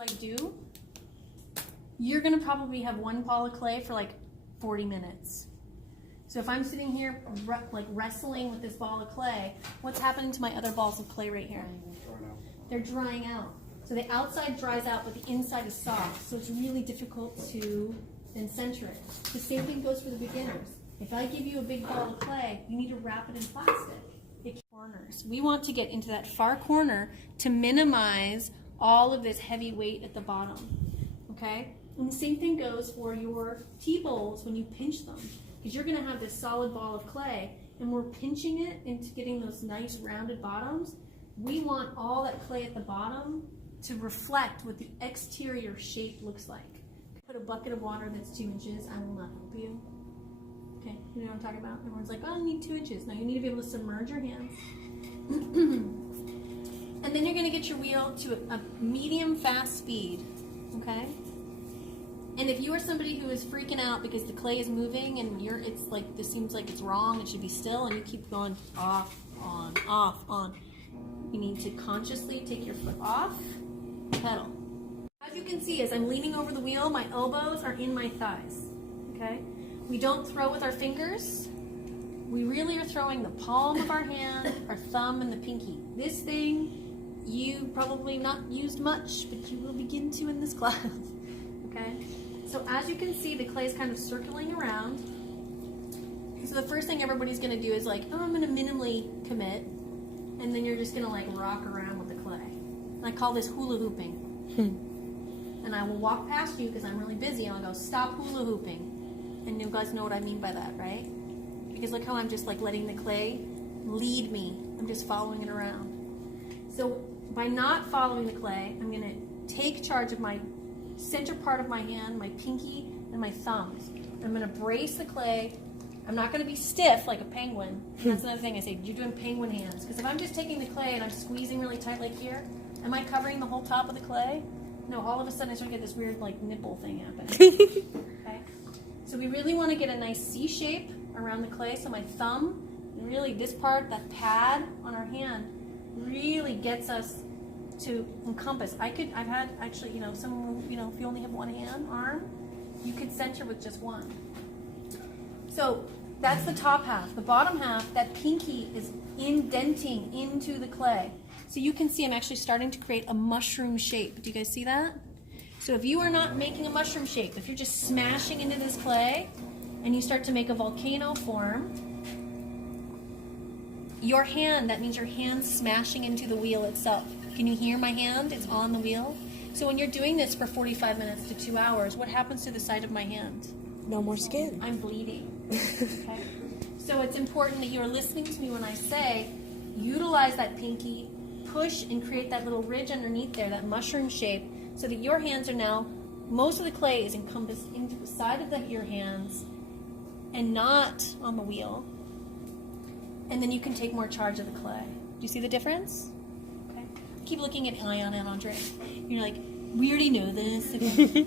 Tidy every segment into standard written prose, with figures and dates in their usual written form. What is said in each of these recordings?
I do, you're gonna probably have one ball of clay for like 40 minutes. So if I'm sitting here like wrestling with this ball of clay, what's happening to my other balls of clay right here? They're drying out. So the outside dries out, but the inside is soft. So it's really difficult to then center it. The same thing goes for the beginners. If I give you a big ball of clay, you need to wrap it in plastic. Corners. We want to get into that far corner to minimize all of this heavy weight at the bottom. Okay? And the same thing goes for your T-bowls when you pinch them. Because you're going to have this solid ball of clay, and we're pinching it into getting those nice rounded bottoms. We want all that clay at the bottom to reflect what the exterior shape looks like. Put a bucket of water that's 2 inches. I will not help you. Okay, you know what I'm talking about? Everyone's like, oh, I need 2 inches. No, you need to be able to submerge your hands. And then you're going to get your wheel to a medium fast speed. Okay? And if you are somebody who is freaking out because the clay is moving and it's like, this seems like it's wrong, it should be still, and you keep going off, on, you need to consciously take your foot off, pedal. As you can see, as I'm leaning over the wheel, my elbows are in my thighs, okay? We don't throw with our fingers. We really are throwing the palm of our hand, our thumb, and the pinky. This thing, you probably not used much, but you will begin to in this class, okay? So as you can see, the clay is kind of circling around. So the first thing everybody's gonna do is like, oh, I'm gonna minimally commit. And then you're just gonna like rock around with the clay. And I call this hula hooping. And I will walk past you because I'm really busy and I'll go, stop hula hooping. And you guys know what I mean by that, right? Because look how I'm just like letting the clay lead me. I'm just following it around. So by not following the clay, I'm gonna take charge of my center part of my hand, my pinky, and my thumbs. I'm gonna brace the clay. I'm not gonna be stiff like a penguin. That's another thing I say, you're doing penguin hands. Because if I'm just taking the clay and I'm squeezing really tight like here, am I covering the whole top of the clay? No, all of a sudden I start to get this weird like nipple thing happening. Okay? So we really wanna get a nice C shape around the clay. So my thumb, really this part, that pad on our hand, really gets us to encompass. I've had actually, someone, if you only have one arm, you could center with just one. So that's the top half. The bottom half, that pinky is indenting into the clay. So you can see I'm actually starting to create a mushroom shape. Do you guys see that? So if you are not making a mushroom shape, if you're just smashing into this clay and you start to make a volcano form, your hand, that means your hand smashing into the wheel itself. Can you hear my hand? It's on the wheel. So when you're doing this for 45 minutes to 2 hours, what happens to the side of my hand? No more skin. I'm bleeding. Okay? So it's important that you're listening to me when I say, utilize that pinky, push and create that little ridge underneath there, that mushroom shape, so that your hands are now, most of the clay is encompassed into the side of your hands and not on the wheel. And then you can take more charge of the clay. Do you see the difference? Okay. Keep looking at Ion and Andre. You're like, we already know this. Okay.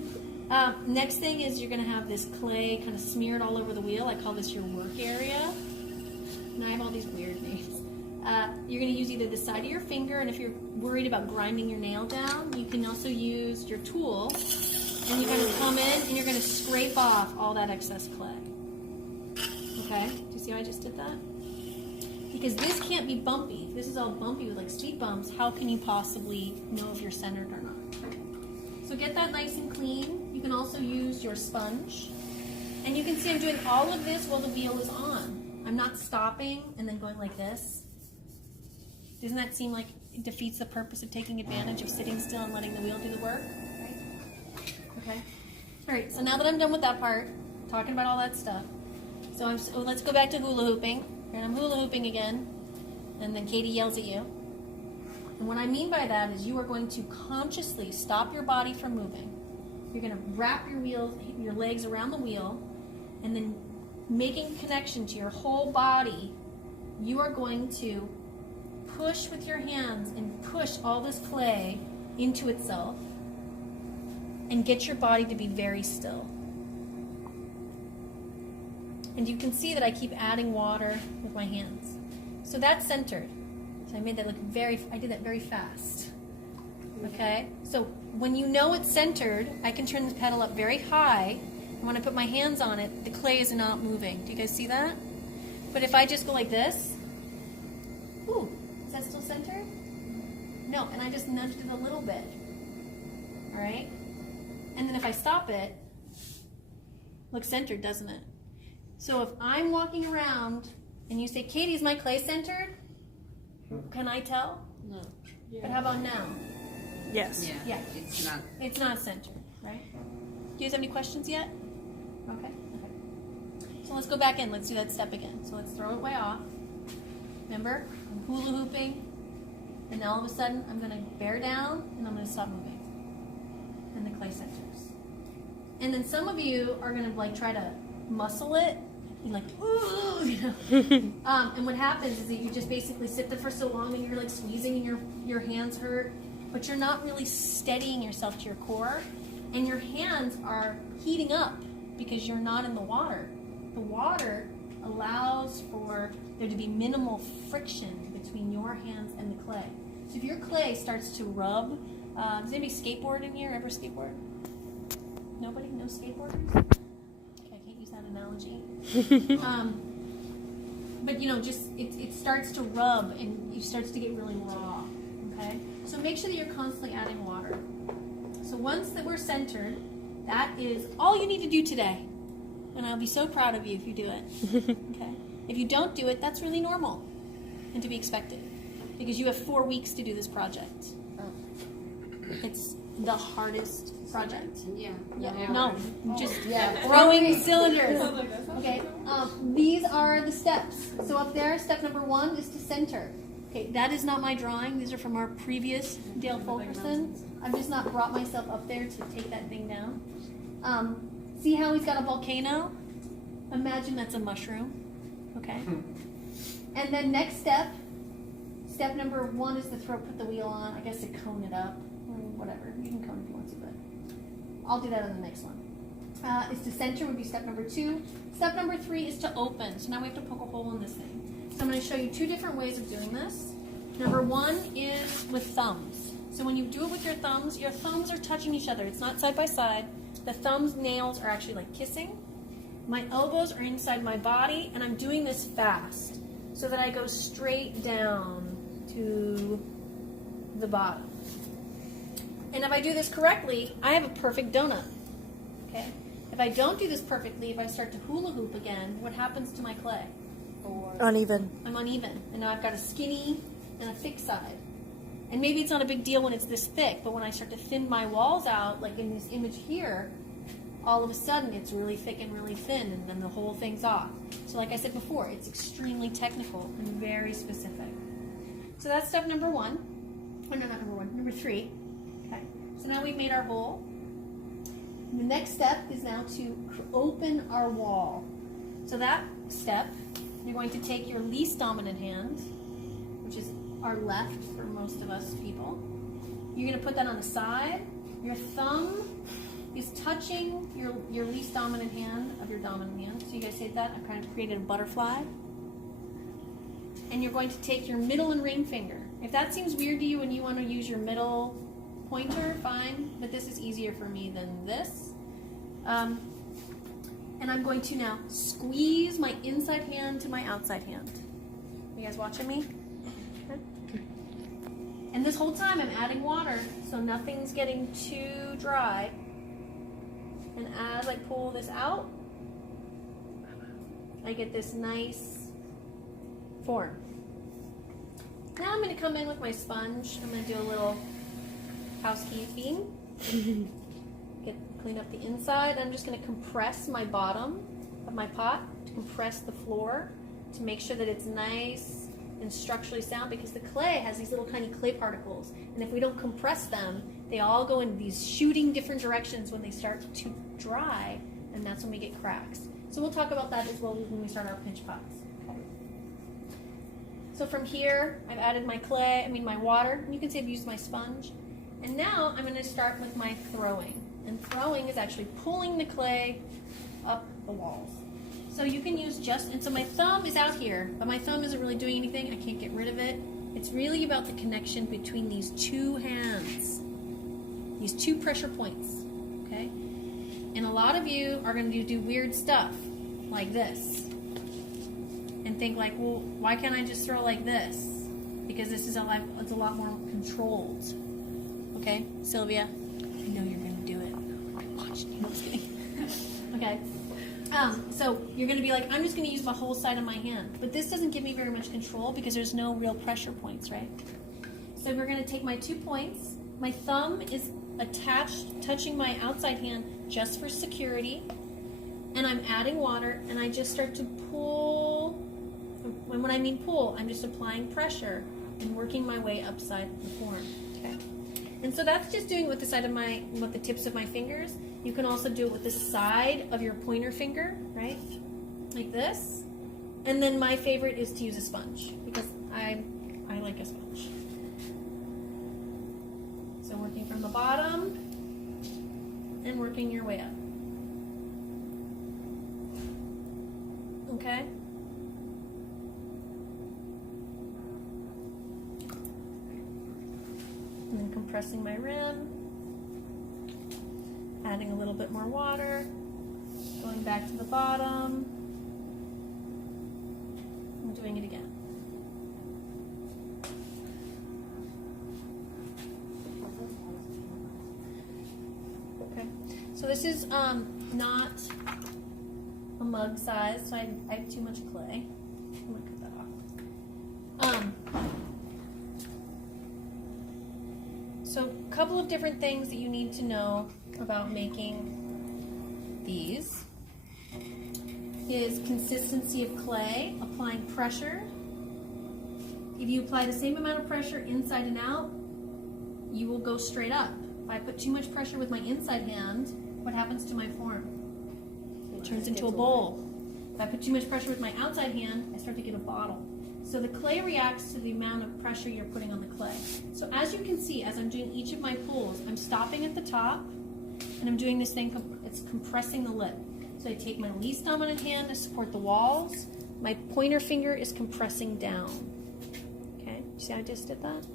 Next thing is you're going to have this clay kind of smeared all over the wheel. I call this your work area. And I have all these weird names. You're going to use either the side of your finger, and if you're worried about grinding your nail down, you can also use your tool. And you're going to come in and you're going to scrape off all that excess clay. Okay? Do you see how I just did that? Because this can't be bumpy. If this is all bumpy with like speed bumps, how can you possibly know if you're centered or not? So get that nice and clean. You can also use your sponge. And you can see I'm doing all of this while the wheel is on. I'm not stopping and then going like this. Doesn't that seem like it defeats the purpose of taking advantage of sitting still and letting the wheel do the work? Right? Okay. All right, so now that I'm done with that part, talking about all that stuff, so let's go back to hula hooping. And I'm hula hooping again, and then Katie yells at you. And what I mean by that is you are going to consciously stop your body from moving. You're going to wrap your legs around the wheel, and then making connection to your whole body, you are going to push with your hands and push all this clay into itself and get your body to be very still. And you can see that I keep adding water with my hands. So that's centered. So I did that very fast. Okay? So when you know it's centered, I can turn the pedal up very high. And when I put my hands on it, the clay is not moving. Do you guys see that? But if I just go like this, ooh, is that still centered? No, and I just nudged it a little bit. All right? And then if I stop it, looks centered, doesn't it? So if I'm walking around and you say, Katie, is my clay centered? Can I tell? No. But how about now? Yes. Yeah. It's not. It's not centered, right? Do you guys have any questions yet? Okay. So let's go back in. Let's do that step again. So let's throw it way off. Remember, I'm hula hooping, and then all of a sudden I'm going to bear down, and I'm going to stop moving. And the clay centers. And then some of you are going to like try to muscle it. You're like, ooh, you know. And what happens is that you just basically sit there for so long, and you're like squeezing, and your hands hurt, but you're not really steadying yourself to your core, and your hands are heating up because you're not in the water. The water allows for there to be minimal friction between your hands and the clay. So if your clay starts to rub, does anybody skateboard in here? Ever skateboard? Nobody? No skateboarders? Okay, I can't use that analogy. But you know, just it starts to rub and it starts to get really raw. Okay? So make sure that you're constantly adding water. So once that we're centered, that is all you need to do today. And I'll be so proud of you if you do it. Okay? If you don't do it, that's really normal and to be expected. Because you have 4 weeks to do this project. It's the hardest project. Yeah. No, just throwing cylinders. Okay, these are the steps. So up there, step number 1 is to center. Okay, that is not my drawing. These are from our previous Dale Fulkerson. I've just not brought myself up there to take that thing down. See how he's got a volcano? Imagine that's a mushroom. Okay? And then next step number 1 is to put the wheel on. I guess to cone it up. Or whatever. You can cone if you want to, but I'll do that on the next one. Is to center would be step number 2. Step number 3 is to open. So now we have to poke a hole in this thing. So I'm going to show you 2 different ways of doing this. Number 1 is with thumbs. So when you do it with your thumbs are touching each other. It's not side by side. The thumbs nails are actually like kissing. My elbows are inside my body, and I'm doing this fast so that I go straight down to the bottom. And if I do this correctly, I have a perfect donut. Okay? If I don't do this perfectly, if I start to hula hoop again, what happens to my clay? Uneven. I'm uneven. And now I've got a skinny and a thick side. And maybe it's not a big deal when it's this thick, but when I start to thin my walls out, like in this image here, all of a sudden it's really thick and really thin, and then the whole thing's off. So like I said before, it's extremely technical and very specific. So that's step number 1. Oh, no, not number 1. Number 3. Okay. So now we've made our hole. The next step is now to open our wall. So that step, you're going to take your least dominant hand, which is our left for most of us people. You're going to put that on the side. Your thumb is touching your least dominant hand of your dominant hand. So you guys see that? I've kind of created a butterfly. And you're going to take your middle and ring finger. If that seems weird to you and you want to use your middle pointer, fine. But this is easier for me than this. And I'm going to now squeeze my inside hand to my outside hand. You guys watching me? And this whole time I'm adding water, so nothing's getting too dry. And as I pull this out, I get this nice form. Now I'm going to come in with my sponge. I'm going to do a little housekeeping. Clean up the inside. I'm just going to compress my bottom of my pot, to compress the floor, to make sure that it's nice and structurally sound, because the clay has these little tiny clay particles, and if we don't compress them, they all go in these shooting different directions when they start to dry, and that's when we get cracks. So we'll talk about that as well when we start our pinch pots. Okay. So from here, I've added my my water. You can see I've used my sponge. And now I'm going to start with my throwing. And throwing is actually pulling the clay up the walls. So you can use and so my thumb is out here, but my thumb isn't really doing anything. I can't get rid of it. It's really about the connection between these 2 hands. These 2 pressure points, okay? And a lot of you are going to do weird stuff like this and think like, well, why can't I just throw like this? Because this is it's a lot more controlled. Okay, Sylvia, I know you're going to do it. I'm watching you. I'm just kidding. Okay. So you're going to be like, I'm just going to use the whole side of my hand. But this doesn't give me very much control because there's no real pressure points, right? So we're going to take my 2 points. My thumb is attached, touching my outside hand just for security. And I'm adding water, and I just start to pull. And when I mean pull, I'm just applying pressure and working my way upside the form. Okay. And so that's just doing it with the side of with the tips of my fingers. You can also do it with the side of your pointer finger, right? Like this. And then my favorite is to use a sponge because I like a sponge. So working from the bottom and working your way up. Okay? And then compressing my rim, adding a little bit more water, going back to the bottom, and doing it again. Okay, so this is not a mug size, so I have too much clay. I'm gonna cut that off. So a couple of different things that you need to know about making these is consistency of clay, applying pressure. If you apply the same amount of pressure inside and out, you will go straight up. If I put too much pressure with my inside hand, what happens to my form? It turns into a bowl. If I put too much pressure with my outside hand, I start to get a bottle. So the clay reacts to the amount of pressure you're putting on the clay. So as you can see, as I'm doing each of my pulls, I'm stopping at the top, and I'm doing this thing, it's compressing the lip. So I take my least dominant hand to support the walls. My pointer finger is compressing down. Okay, see how I just did that?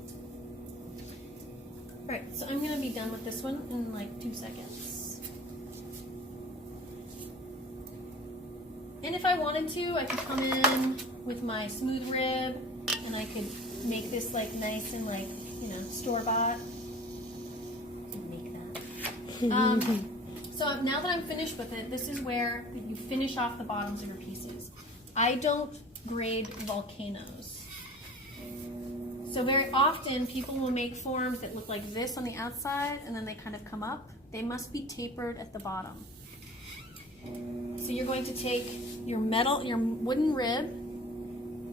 All right, so I'm gonna be done with this one in like 2 seconds. And if I wanted to, I could come in with my smooth rib, and I could make this like nice and like, you know, store-bought. Make that. So now that I'm finished with it, this is where you finish off the bottoms of your pieces. I don't grade volcanoes. So very often people will make forms that look like this on the outside and then they kind of come up. They must be tapered at the bottom. So you're going to take your wooden rib,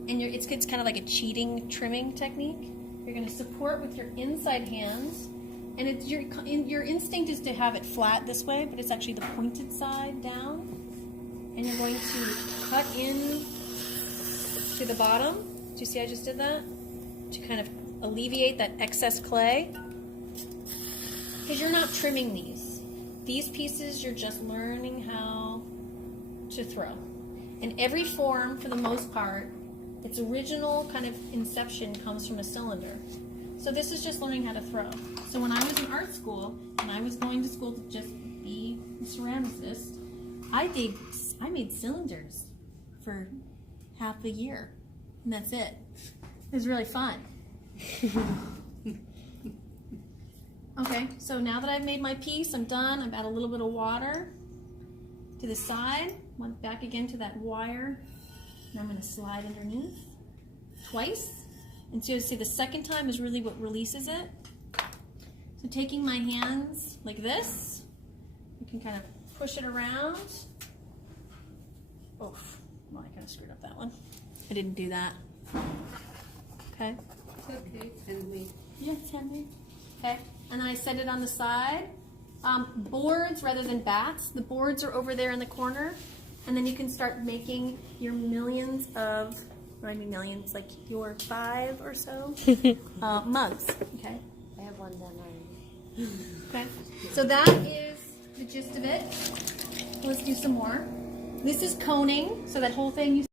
and it's kind of like a cheating trimming technique. You're going to support with your inside hands, and it's your instinct is to have it flat this way, but it's actually the pointed side down. And you're going to cut in to the bottom. Do you see I just did that? To kind of alleviate that excess clay. Because you're not trimming these. These pieces you're just learning how to throw. And every form, for the most part, its original kind of inception comes from a cylinder. So this is just learning how to throw. So when I was in art school, and I was going to school to just be a ceramicist, I made cylinders for half a year, and that's it. It was really fun. Okay, so now that I've made my piece, I'm done. I've added a little bit of water to the side. Went back again to that wire. And I'm going to slide underneath twice. And so you see the second time is really what releases it. So taking my hands like this, you can kind of push it around. Oof, well, I kind of screwed up that one. I didn't do that. Okay. Okay, and we. Yes, Henry. Okay, and then I set it on the side. Boards rather than bats. The boards are over there in the corner, and then you can start making your millions of, or I mean millions, like your 5 or so mugs. Okay. I have one done already. Okay. So that is the gist of it. Let's do some more. This is coning, so that whole thing you